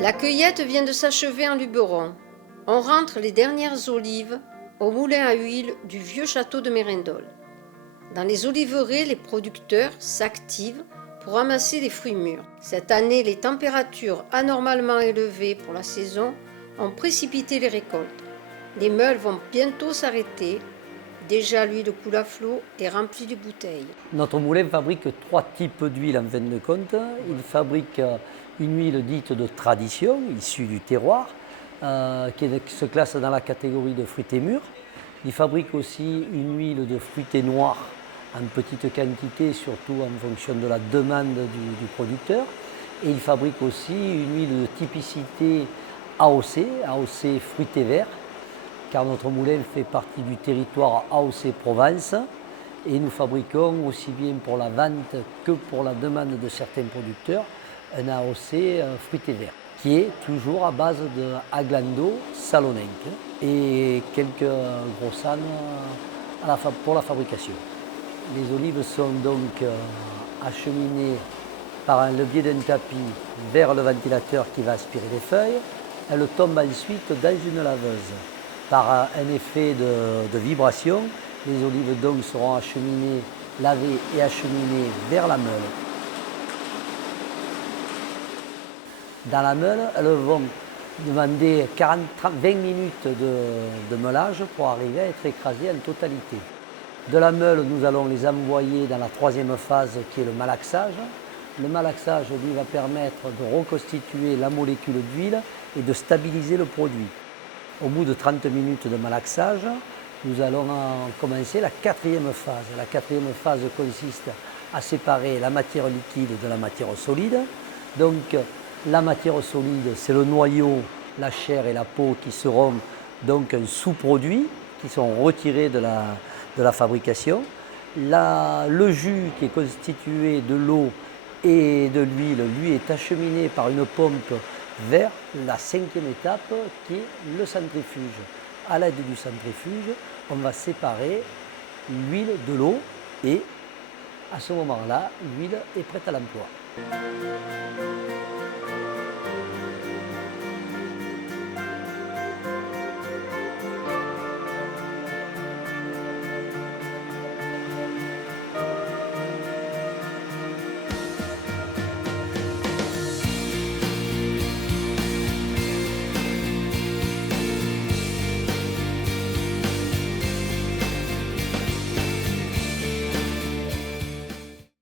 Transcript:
La cueillette vient de s'achever en Luberon. On rentre les dernières olives au moulin à huile du vieux château de Mérindol. Dans les oliveraies, les producteurs s'activent pour ramasser les fruits mûrs. Cette année, les températures anormalement élevées pour la saison ont précipité les récoltes. Les meules vont bientôt s'arrêter. Déjà, l'huile coule à flot et remplit de bouteilles. Notre moulin fabrique 3 types d'huile en fin de compte. Il fabrique une huile dite de tradition, issue du terroir, qui se classe dans la catégorie de fruités mûrs. Il fabrique aussi une huile de fruités noirs en petite quantité, surtout en fonction de la demande du producteur. Et il fabrique aussi une huile de typicité AOC fruités verts, car notre moulin fait partie du territoire AOC Provence et nous fabriquons aussi bien pour la vente que pour la demande de certains producteurs un AOC fruité vert qui est toujours à base de aglando salonenque et quelques grossanes pour la fabrication. Les olives sont donc acheminées par le biais d'un tapis vers le ventilateur qui va aspirer les feuilles. Elles tombent ensuite dans une laveuse. Par un effet de vibration, les olives donc seront acheminées, lavées et acheminées vers la meule. Dans la meule, elles vont demander 20 minutes de meulage pour arriver à être écrasées en totalité. De la meule, nous allons les envoyer dans la troisième phase qui est le malaxage. Le malaxage lui va permettre de reconstituer la molécule d'huile et de stabiliser le produit. Au bout de 30 minutes de malaxage, nous allons commencer la quatrième phase. La quatrième phase consiste à séparer la matière liquide de la matière solide. Donc la matière solide, c'est le noyau, la chair et la peau qui seront donc un sous-produit, qui sont retirés de la fabrication. Le jus qui est constitué de l'eau et de l'huile, lui, est acheminé par une pompe vers la cinquième étape qui est le centrifuge. À l'aide du centrifuge, on va séparer l'huile de l'eau et à ce moment-là, l'huile est prête à l'emploi.